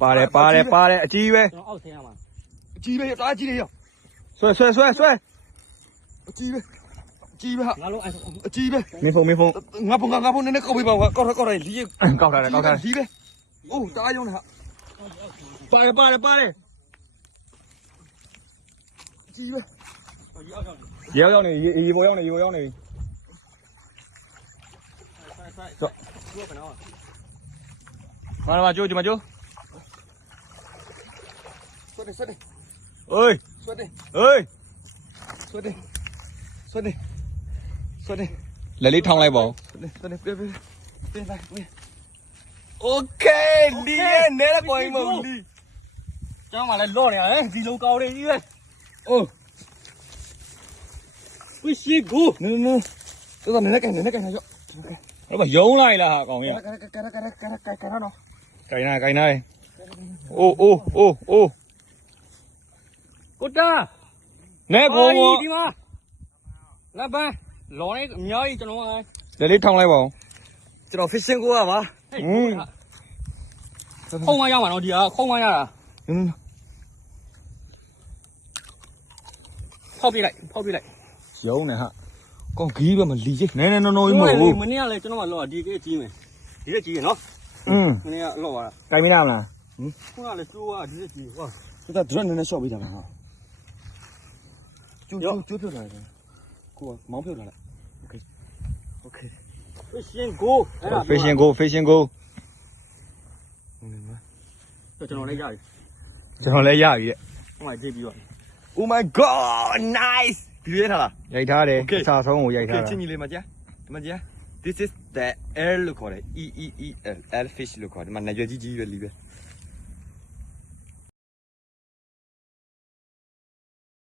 ပါတယ်အကြီးပဲ ကျွန်တော်အောက်ဆင်းရမှာ အကြီးပဲတားကြီးလေးရော ဆွဲ အကြီးပဲအကြီးပဲဟာ ငါလုံးအဲ့ အကြီးပဲ မင်းဖုန်း ငါဖုန်းနည်းနည်းကောက်ပေးပါဦးကောက်ထားလီး ကောက်ထားတယ် လီးပဲအိုးတားရုံနဲ့ဟာ ပါတယ် အကြီးပဲ ရောက်နေရေပေါ်ရောက်နေ ဆွဲဆွဲ တော့ ဆွဲကနော် မှာကျိုးဒီမှာကျိုး ဆွတ်တယ် ဟေး ဆွတ်တယ် ဟေး ဆွတ်တယ်ဆွတ်တယ်ဆွတ်တယ် လက်လေးထောင်းလိုက်ပါဦး ဆွတ်တယ်ပြေးလိုက်โอเคလီးရဲ့နဲတဲ့ကိုင်းမလီး ကျောင်းမှာလည်းလော့နေရတယ်ဒီလိုကောင်းနေကြီးပဲ အိုး ဝိရှိကူ နော်တော်နည်းနည်းကန်ရော အဲ့မှာယုံလိုက်လားဟာကောင်ကြီး ကနော် ကိုင်နာအိုးကိုတာ နဲကို ဒီမှာလက်ပန်းလော်နေအများကြီးကျွန်တော်က လက်လေးထောင်းလိုက်ပါဦး ကျွန်တော် fishing ကိုရပါ ခုံးမရမှာနော်ဒီကခုံးမရတာဖောက်ပြလိုက် ယုံနေဟာ ကောင်းဂီးပဲမလီးကြီး နဲနော်မဟုတ်ဘူး မနေ့ကလည်းကျွန်တော်ကလော်ဒီကေးကြီးမယ်ဒီကေးကြီးနော် မနေ့ကလော်သွားတာ ကိုင်မလားမလား ခုနကလည်းကျိုးကဒီကေးကြီးဟော ဒါဒရနည်းနည်းရှော့ပေးတာပါကျိုးဖြုတ်လာတယ်ကိုကမောင်းဖြုတ်လာလိုက်โอเค fishing go အဲ့ဒါ fishing go ကျွန်တော်လည်းရပြီ ကျွန်တော်လည်းရပြီတဲ့ ဟိုမှာကြည့်ပြီးတော့ Oh my god nice ဒီရထားလား ရိုက်ထားတယ်အစာဆုံးကိုရိုက်ထားတာ ချင်းကြီးလေးမကြား This is the L လို့ခေါ်တယ် E L fish လို့ခေါ်တယ်ဒီမှာနေရွယ်ကြီးပဲလီးပဲ